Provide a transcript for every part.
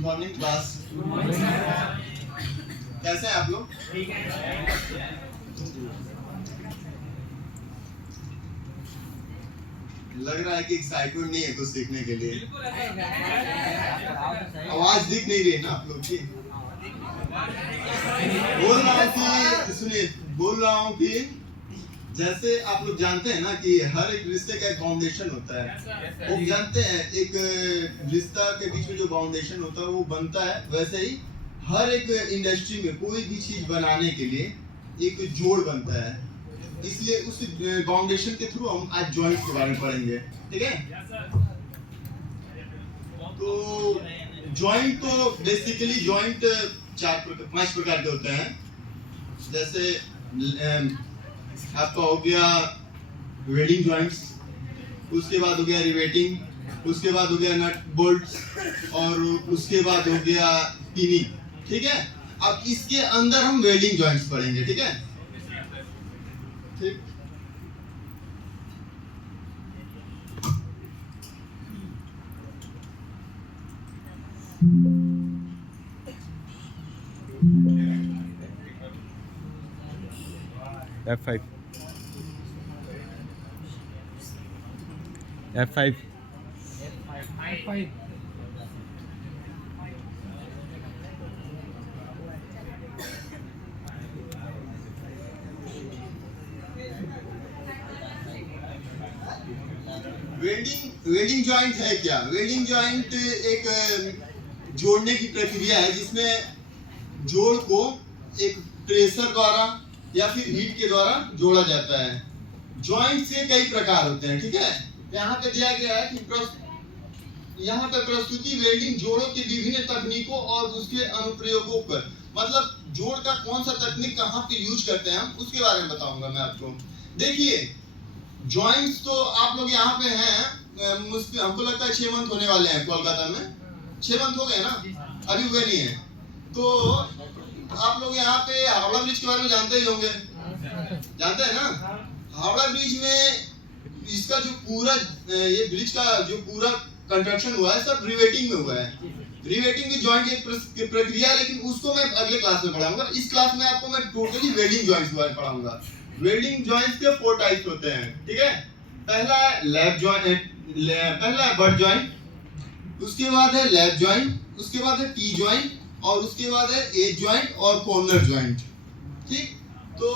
Good morning class. कैसे हैं आप लोग? लग रहा है कि एक्साइटेड नहीं है कुछ सीखने के लिए। आवाज दिख नहीं रही है ना आप लोग की। बोल रहा हूँ कि जैसे आप लोग जानते हैं ना कि हर एक रिश्ते का एक फाउंडेशन होता है। वो जानते हैं एक रिश्ता के बीच में जो फाउंडेशन होता है वो बनता है, वैसे ही हर एक इंडस्ट्री में कोई भी चीज बनाने के लिए एक जोड़ बनता है। इसलिए उस फाउंडेशन के थ्रू हम आज जॉइंट्स के बारे में पढ़ेंगे, ठीक है? तो जॉइंट तो बेसिकली जॉइंट 5 प्रकार के होते हैं। जैसे आपका हो गया वेल्डिंग जॉइंट्स, उसके बाद हो गया रिवेटिंग, उसके बाद हो गया नट बोल्ट और उसके बाद हो गया पिनिंग, ठीक है? अब इसके अंदर हम वेल्डिंग जॉइंट्स पढ़ेंगे, ठीक है? ठीक। F5 F5 वेल्डिंग जॉइंट है क्या? वेल्डिंग जॉइंट एक जोड़ने की प्रक्रिया है जिसमें जोड़ को एक प्रेशर द्वारा या फिर हीट के द्वारा जोड़ा जाता है। जॉइंट से कई प्रकार होते हैं, ठीक है? यहाँ पे दिया गया है कि यहाँ पे प्रस्तुति वेल्डिंग जोड़ों की विभिन्न तकनीकों और उसके अनुप्रयोगों पर, मतलब जोड़ का कौन सा तकनीक कहाँ पे यूज करते हैं हम उसके बारे में बताऊंगा मैं आपको। देखिए जॉइंट्स तो आप लोग यहाँ पे हैं, हमको लगता है 6 मंथ होने वाले हैं कोलकाता में। 6 मंथ हो गए ना? अभी हुए नहीं है। तो आप लोग यहाँ पे हावड़ा ब्रिज के बारे में जानते ही होंगे, जानते हैं ना? हावड़ा ब्रिज में इसका जो पूरा ये ब्रिज का जो पूरा कंस्ट्रक्शन हुआ है सब रिवेटिंग में हुआ है। रिवेटिंग भी जॉइंट की प्रक्रिया है, लेकिन उसको मैं अगले क्लास में पढ़ाऊंगा। इस क्लास में आपको मैं टोटली वेल्डिंग जॉइंट्स के बारे में पढ़ाऊंगा। वेल्डिंग जॉइंट्स के 4 टाइप्स होते हैं, ठीक है? पहला है लैप जॉइंट, पहला है बट जॉइंट, उसके बाद है लैप जॉइंट, उसके बाद है टी जॉइंट और उसके बाद है एज जॉइंट और कॉर्नर जॉइंट, ठीक? तो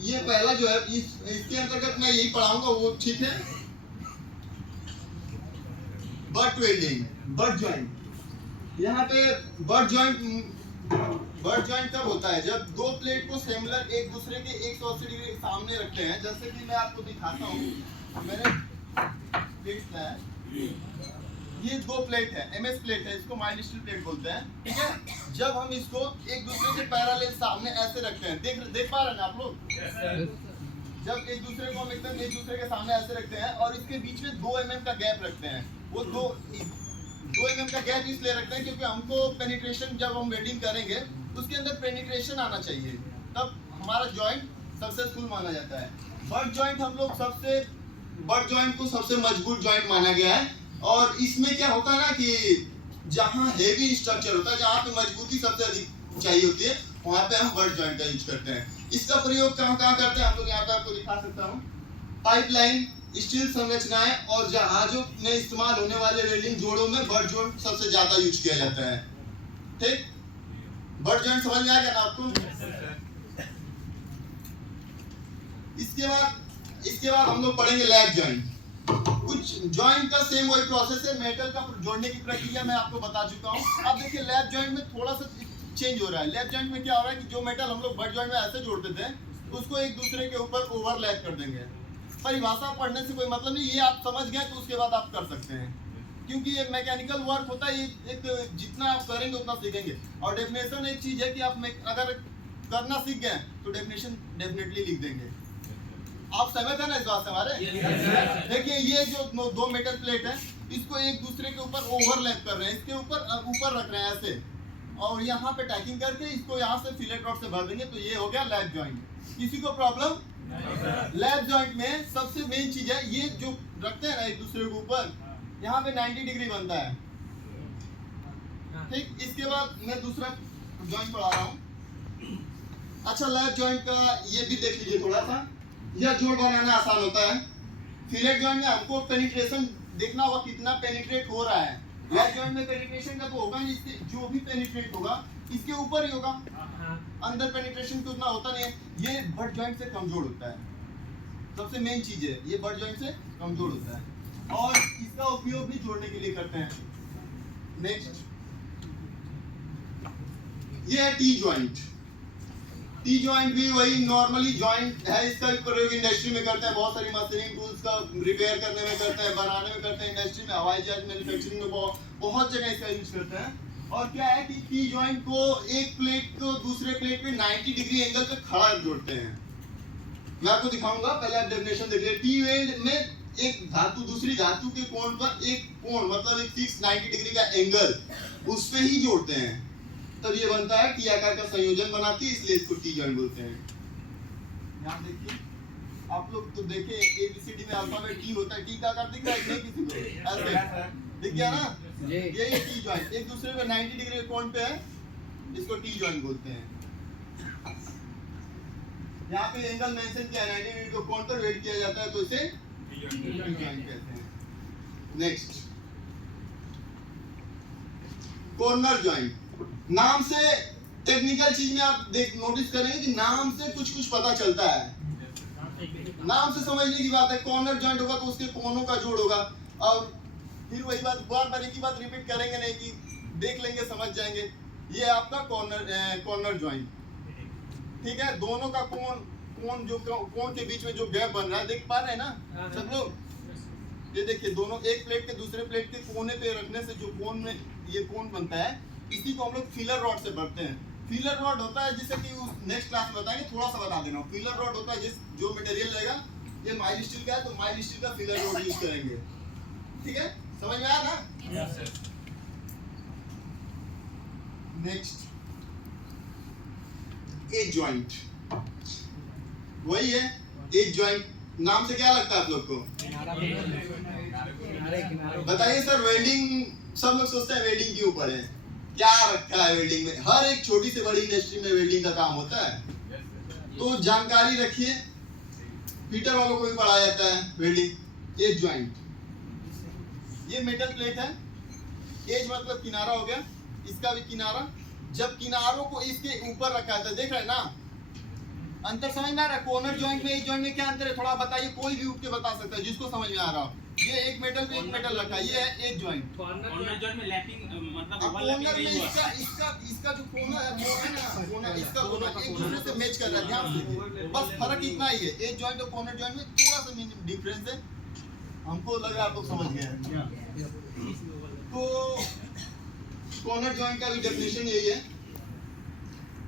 ये पहला जो है इसके अंतर्गत मैं यही पढ़ाऊंगा, वो ठीक है? Butt welding, butt joint. यहाँ पे बट जॉइंट कब होता है? जब दो प्लेट को सिमिलर एक दूसरे के 180 डिग्री के सामने रखते हैं। जैसे कि मैं आपको दिखाता हूँ, मैंने प्लेट लाया है, ये 2 प्लेट है, एमएस प्लेट है, इसको माइल्ड स्टील प्लेट बोलते हैं, ठीक है? जब हम इसको एक दूसरे के पैरेलल सामने ऐसे रखते हैं, देख पा रहे हैं आप लोग? जब एक दूसरे को हम एकदम एक दूसरे के सामने ऐसे रखते हैं और इसके बीच में 2 mm का गैप रखते हैं। वो 2 mm का गैप इसलिए रखते हैं क्योंकि हमको पेनिट्रेशन, जब हम वेल्डिंग करेंगे उसके अंदर पेनिट्रेशन आना चाहिए, तब हमारा जॉइंट सक्सेसफुल माना जाता है। बट जॉइंट हम लोग बट जॉइंट को सबसे मजबूत जॉइंट माना गया है। और इसमें क्या होता है ना कि जहाँ हेवी स्ट्रक्चर होता है, जहाँ पे मजबूती सबसे अधिक चाहिए होती है, वहाँ पे हम बट जॉइंट का यूज करते हैं। इसका प्रयोग कहाँ करते हैं हम लोग? यहाँ पे आपको दिखा सकता हूँ। पाइपलाइन, स्टील संरचनाएं और जहाजों में इस्तेमाल होने वाले वेल्डिंग जोड़ों में बट जॉइंट सबसे ज्यादा यूज किया जाता है, ठीक? बट जॉइंट समझ में आ गया ना आपको? इसके बाद हम लोग पढ़ेंगे लैप जॉइंट। कुछ जॉइंट का सेम वही प्रोसेस है, मेटल का जोड़ने की प्रक्रिया मैं आपको बता चुका हूँ। अब देखिए लैप जॉइंट में थोड़ा सा चेंज हो रहा है। लैप जॉइंट में क्या हो रहा है कि जो मेटल हम लोग बट जॉइंट में ऐसे जोड़ते थे उसको एक दूसरे के ऊपर ओवरलैप कर देंगे। परिभाषा पढ़ने से कोई मतलब नहीं, ये आप समझ गए तो उसके बाद आप कर सकते हैं, क्योंकि ये मैकेनिकल वर्क होता है। ये एक जितना आप करेंगे उतना सीखेंगे। और डेफिनेशन एक चीज है कि आप अगर करना सीख गए तो डेफिनेशन डेफिनेटली लिख देंगे। आप सहमत है ना इस बात से हमारे? देखिए ये जो 2 मेटल प्लेट है, इसको एक दूसरे के ऊपर ओवरलैप कर रहे हैं, इसके ऊपर रख रहे हैं ऐसे, और यहाँ पे टैकिंग करके इसको यहाँ से फिलेट रॉड से भर देंगे, तो ये हो गया लैप जॉइंट। किसी को प्रॉब्लम? लैप जॉइंट में सबसे मेन चीज है ये जो रखते हैं ना एक दूसरे के ऊपर, यहाँ पे 90 डिग्री बनता है, ठीक, इसके बाद मैं दूसरा जॉइंट पढ़ा रहा हूँ। अच्छा, लेफ्ट जॉइंट का ये भी देख लीजिए थोड़ा सा। यह जोड़ बनाना आसान होता है। फिलेट जॉइंट में हमको पेनिट्रेशन देखना होगा, कितना पेनिट्रेट हो रहा है। लेफ्ट जॉइंट में पेनिट्रेशन का तो होगा नहीं, इसके जो भी पेनिट्रेट होगा इसके ऊपर ही होगा, अंदर पेनिट्रेशन तो उतना होता नहीं है। ये बट जॉइंट से कमजोर होता है, सबसे मेन चीज है ये, बट जॉइंट से कमजोर होता है और इसका उपयोग भी जोड़ने के लिए करते हैं। नेक्स्ट, ये है टी जॉइंट। टी जॉइंट भी वही नॉर्मली जॉइंट है, इसका भी प्रयोग इंडस्ट्री में करते हैं। बहुत सारी मशीनिंग टूल्स का रिपेयर करने में करते हैं, बनाने में करते हैं, इंडस्ट्री में, हवाई जहाज मैन्युफैक्चरिंग में बहुत जगह इसका यूज करते हैं। और क्या है कि टी जॉइंट को एक प्लेट को दूसरे प्लेट पे 90 डिग्री एंगल पे खड़ा जोड़ते हैं। मैं आपको दिखाऊंगा, पहले आप डेफिनेशन देख लीजिए। टी वेल्ड में एक धातु दूसरी धातु के कोण पर एक कोण मतलब एक 690 डिग्री का एंगल उस पे ही जोड़ते हैं, तब ये बनता है टी आकार का संयोजन बनाती है, इसलिए इसको टी जॉइंट बोलते हैं। यहाँ देखिए, आप लोग तो देखे एबीसीडी में अल्फाबेट टी होता है, टी का आकार दिख रहा है नहीं किसी को? ऐसे दिख गया ना? ये टी जॉइंट एक दूसरे पे 90 डिग्री कोण पे है, इसको टी जॉइंट बोलते हैं। यहाँ पे एंगल मेंशन किया है, 90 डिग्री को कोण पर वेट किया जाता है तो इसे टी जॉइंट कहते हैं। Next, corner joint. नाम से टेक्निकल चीज में आप देख नोटिस करेंगे कि नाम से कुछ कुछ पता चलता है, नाम से समझने की बात है। कॉर्नर जॉइंट होगा तो उसके कोनों का जोड़ होगा, और फिर वही बात बार बार एक ही बात रिपीट करेंगे नहीं कि देख लेंगे समझ जाएंगे। ये आपका कॉर्नर जॉइंट, ठीक है। दोनों का कोण जो कोण के बीच में जो गैप बन रहा है, देख पा रहे हैं ना सब लोग? ये देखिए, दोनों एक प्लेट के दूसरे प्लेट के कोने पे रखने से जो कोण में ये कोण बनता है, इसी को हम लोग फिलर रॉड से भरते हैं। फिलर रॉड होता है, जैसे कि नेक्स्ट क्लास में बताएंगे, थोड़ा सा बता देना। फिलर रॉड होता है जो मटेरियल रहेगा, ये माइल स्टील का है तो माइल स्टील का फिलर रॉड यूज करेंगे, ठीक है? समझ में आया ना? Yes sir. Next, edge joint. वही है एज जॉइंट। नाम से क्या लगता है आप लोग को? बताइए सर, वेल्डिंग सब लोग सोचते हैं वेल्डिंग के ऊपर है, क्या रखा है वेल्डिंग में? हर एक छोटी से बड़ी इंडस्ट्री में वेल्डिंग का काम होता है, तो जानकारी रखिए। फीटर वालों को भी पढ़ाया जाता है वेल्डिंग। एज जॉइंट, ये मेटल प्लेट है, एज मतलब किनारा हो गया, इसका भी किनारा। जब किनारों को इसके ऊपर रखा जाता है, देख रहे हैं ना अंतर? समझ में आ रहा है? कॉर्नर जॉइंट में एज जॉइंट में क्या अंतर है, थोड़ा बताइए, कोई भी उठ के बता सकता है जिसको समझ में आ रहा हो। ये एक मेटल पे एक मेटल रखा है, ये है एज जॉइंट। कॉर्नर जॉइंट में लैपिंग मतलब कॉर्नर में इसका जो कोना है वो है ना, कोना इसका कोना एक दूसरे से मैच कर रहा है, ध्यान से। बस फर्क इतना ही है, एज जॉइंट और कॉर्नर जॉइंट में थोड़ा सा डिफरेंस है। हमको लग रहा है आप लोग समझ गए हैं। तो कॉर्नर जॉइंट का भी डेफिनेशन यही है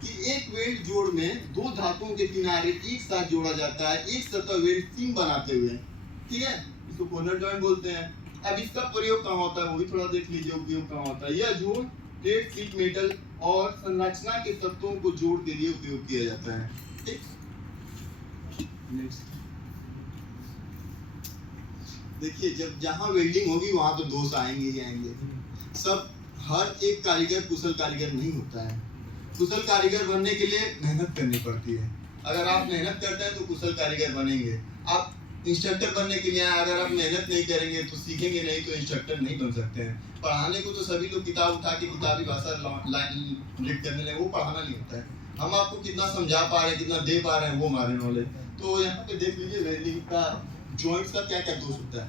कि एक वेल्ड जोड़ में दो धातुओं के किनारे एक साथ जोड़ा जाता है, एक सतह वेल्ड सीम बनाते हुए, ठीक है? इसको कॉर्नर जॉइंट बोलते हैं। अब इसका प्रयोग कहाँ होता है वो भी थोड़ा देख लीजिए, उपयोग कहाँ होता है। यह जोड़ प्लेट, शीट मेटल और संरचना के तत्वों को जोड़ के लिए उपयोग किया जाता है, ठीक? नेक्स्ट, देखिए, जब जहाँ वेल्डिंग होगी वहां तो दोष आएंगे ही आएंगे। सब हर एक कारीगर कुशल कारीगर नहीं होता है। कुशल कारीगर बनने के लिए मेहनत करनी पड़ती है। अगर आप मेहनत करते हैं तो कुशल कारीगर बनेंगे। आप इंस्ट्रक्टर बनने के लिए अगर आप मेहनत नहीं करेंगे तो सीखेंगे नहीं, तो इंस्ट्रक्टर नहीं बन सकते हैं। पढ़ाने को तो सभी लोग किताब उठा के किताबी भाषा रीड करने लगे, वो पढ़ाना नहीं होता है। हम आपको कितना समझा पा रहे हैं, कितना दे पा रहे हैं, वो हमारे नॉलेज। तो यहाँ पे देख लीजिए वेल्डिंग का जॉइंट्स का क्या क्या दोष होता है।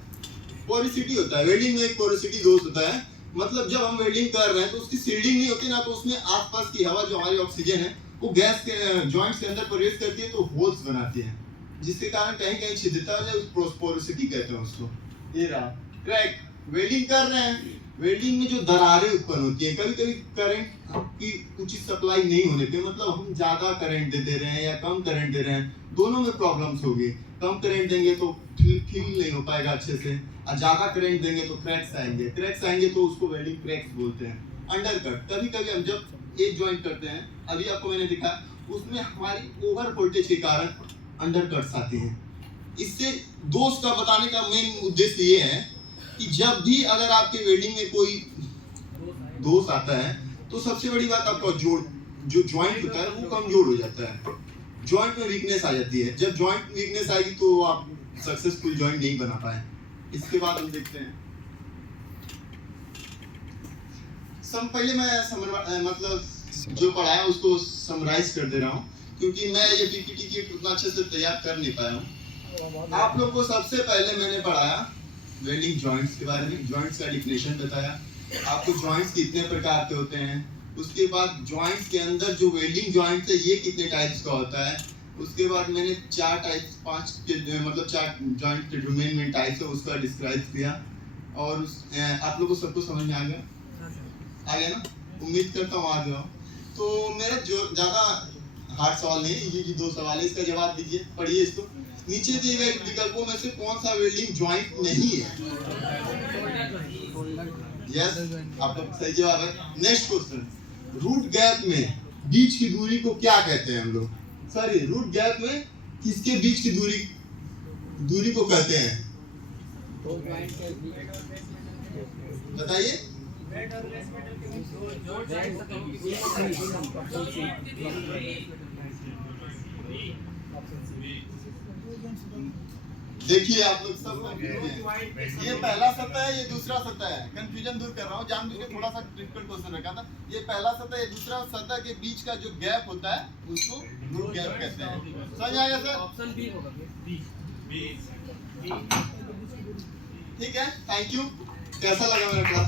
पोरोसिटी होता है, वेल्डिंग में एक पोरोसिटी दोष होता है। मतलब जब हम वेल्डिंग कर रहे हैं तो उसकी सील्डिंग नहीं होती ना, तो उसमें आसपास की हवा जो हमारी ऑक्सीजन है वो गैस के जॉइंट्स के अंदर प्रवेश करती है, तो होल्स बनाती है, जिसके कारण कहीं कहीं छिद्रता है, उस पोरोसिटी कहते हैं उसको। ये रहा क्रैक। वेल्डिंग कर रहे हैं, वेल्डिंग में जो दरारें उत्पन्न होती है, कभी कभी करंट की उचित सप्लाई नहीं होने पे, मतलब हम ज्यादा करंट दे रहे हैं या कम करंट दे रहे हैं, दोनों में प्रॉब्लम्स होगी। कम करंट देंगे तो फील नहीं हो पाएगा अच्छे से, और ज्यादा करंट देंगे तो क्रैक्स आएंगे। क्रैक्स आएंगे तो उसको वेल्डिंग क्रैक्स बोलते हैं। अंडरकट, कभी कभी हम जब एक जॉइंट करते हैं, अभी आपको मैंने दिखा, उसमें हमारी ओवर वोल्टेज के कारण अंडरकट्स आते हैं। इससे दोष का बताने का मेन उद्देश्य ये है कि जब भी अगर आपके वेल्डिंग में कोई दोष आता है तो सबसे बड़ी बात आपका जोड़ जो जॉइंट होता है वो कमजोर हो जाता है, जॉइंट में वीकनेस आ जाती है। जब जॉइंट वीकनेस आएगी तो आप सक्सेसफुल जॉइंट नहीं बना पाए। इसके बाद हम देखते हैं पहले मैं मतलब जो पढ़ाया उसको समराइज कर दे रहा हूँ, क्योंकि मैं ये पीपीटी की उतना अच्छे से तैयार कर नहीं पाया हूँ। आप लोग को सबसे पहले मैंने पढ़ाया वेल्डिंग जॉइंट्स के बारे में, जॉइंट्स का डिफिनेशन बताया आपको, जॉइंट्स कितने प्रकार के होते हैं। उसके बाद जॉइंट्स के अंदर जो वेल्डिंग जॉइंट्स है ये कितने टाइप्स का होता है। उसके बाद मैंने 4 टाइप्स 5 के मतलब 4 जॉइंट के जो मेन टाइप्स है उसका डिस्क्राइब किया। और आप लोगों को सबको समझ में आ गया ना? उम्मीद करता हूँ आ गया। तो मेरा जो ज़्यादा हार्ड सवाल नहीं है, ये 2 सवाल है, इसका जवाब दीजिए, पढ़िए इसको। नीचे दिए गए विकल्पों में से कौन सा वेल्डिंग जॉइंट नहीं है? यस, आपका सही जवाब है। नेक्स्ट क्वेश्चन, रूट गैप में बीच की दूरी को क्या कहते हैं हम लोग? सॉरी, रूट गैप में किसके बीच की दूरी को कहते हैं? बताइए। देखिए आप लोग सब ये पहला सतह है, ये दूसरा सतह है। कंफ्यूजन दूर कर रहा हूँ, जानबूझ के थोड़ा सा डिफिकल्ट क्वेश्चन रखा था। ये पहला सतह, ये दूसरा सतह के बीच का जो गैप होता है उसको रूट गैप कहते हैं। समझ आ गया सर? ऑप्शन बी होगा। ठीक है, थैंक यू। कैसा लगा मेरा क्लास?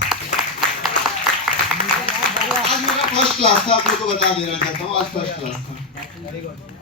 आज मेरा फर्स्ट क्लास था, आप लोग को बता देना चाहता हूँ, आज फर्स्ट क्लास था।